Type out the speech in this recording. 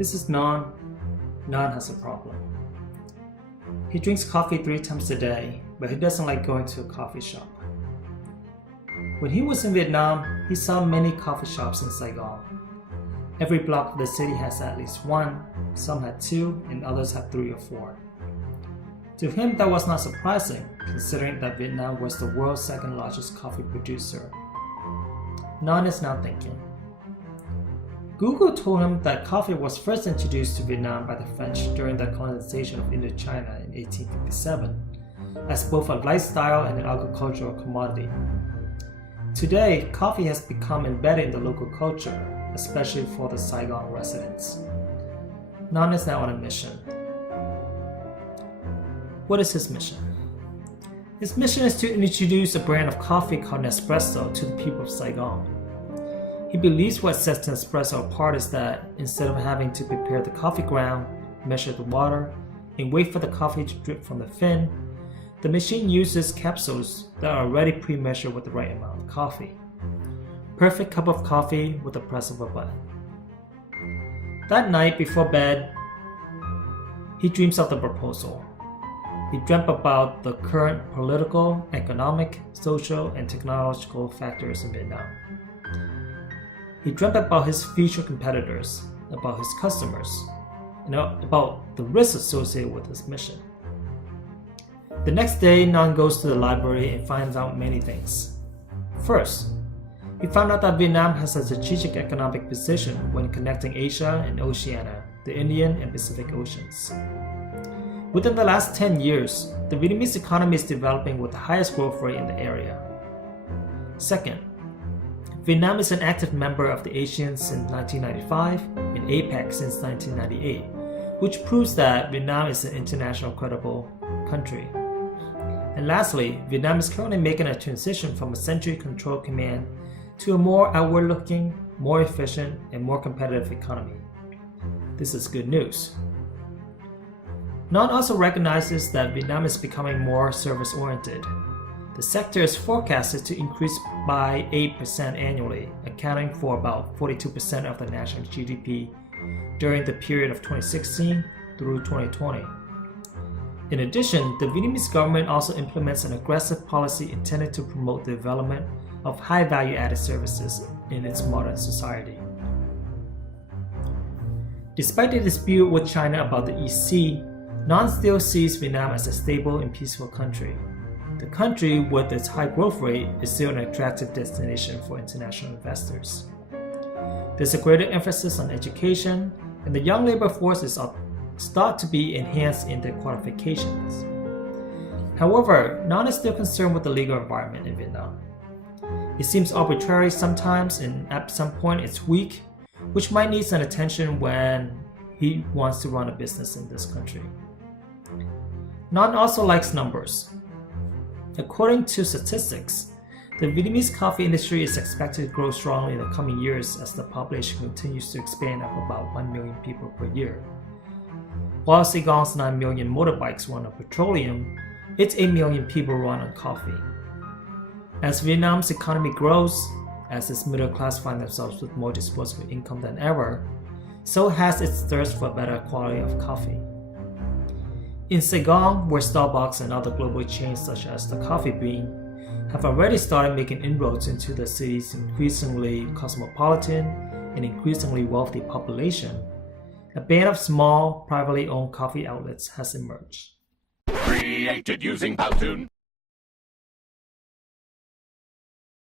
This is Non. Non has a problem. He drinks coffee 3 times a day, but he doesn't like going to a coffee shop. When he was in Vietnam, he saw many coffee shops in Saigon. Every block of the city has at least one, some had 2, and others had 3 or 4. To him, that was not surprising, considering that Vietnam was the world's second largest coffee producer. Non is now thinking. Google told him that coffee was first introduced to Vietnam by the French during the colonization of Indochina in 1857, as both a lifestyle and an agricultural commodity. Today, coffee has become embedded in the local culture, especially for the Saigon residents. Non is now on a mission. What is his mission? His mission is to introduce a brand of coffee called Nespresso to the people of Saigon. He believes what sets Nespresso apart is that instead of having to prepare the coffee ground, measure the water, and wait for the coffee to drip from the fin, the machine uses capsules that are already pre-measured with the right amount of coffee. Perfect cup of coffee with the press of a button. That night before bed, he dreams of the proposal. He dreamt about the current political, economic, social, and technological factors in Vietnam. He dreamt about his future competitors, about his customers, and about the risks associated with his mission. The next day, Non goes to the library and finds out many things. First, he found out that Vietnam has a strategic economic position when connecting Asia and Oceania, the Indian and Pacific Oceans. Within the last 10 years, the Vietnamese economy is developing with the highest growth rate in the area. Second, Vietnam is an active member of the ASEAN since 1995 and APEC since 1998, which proves that Vietnam is an international credible country. And lastly, Vietnam is currently making a transition from a century-controlled command to a more outward-looking, more efficient, and more competitive economy. This is good news. Non also recognizes that Vietnam is becoming more service-oriented. The sector is forecasted to increase by 8% annually, accounting for about 42% of the national GDP during the period of 2016 through 2020. In addition, the Vietnamese government also implements an aggressive policy intended to promote the development of high value-added services in its modern society. Despite the dispute with China about the East Sea, Non still sees Vietnam as a stable and peaceful country. The country, with its high growth rate, is still an attractive destination for international investors. There's a greater emphasis on education, and the young labor force is thought to be enhanced in their qualifications. However, Non is still concerned with the legal environment in Vietnam. It seems arbitrary sometimes, and at some point it's weak, which might need some attention when he wants to run a business in this country. Non also likes numbers. According to statistics, the Vietnamese coffee industry is expected to grow strongly in the coming years as the population continues to expand of about 1 million people per year. While Saigon's 9 million motorbikes run on petroleum, its 8 million people run on coffee. As Vietnam's economy grows, as its middle class find themselves with more disposable income than ever, so has its thirst for better quality of coffee. In Saigon, where Starbucks and other global chains such as the Coffee Bean have already started making inroads into the city's increasingly cosmopolitan and increasingly wealthy population, a band of small, privately owned coffee outlets has emerged. Created using Powtoon.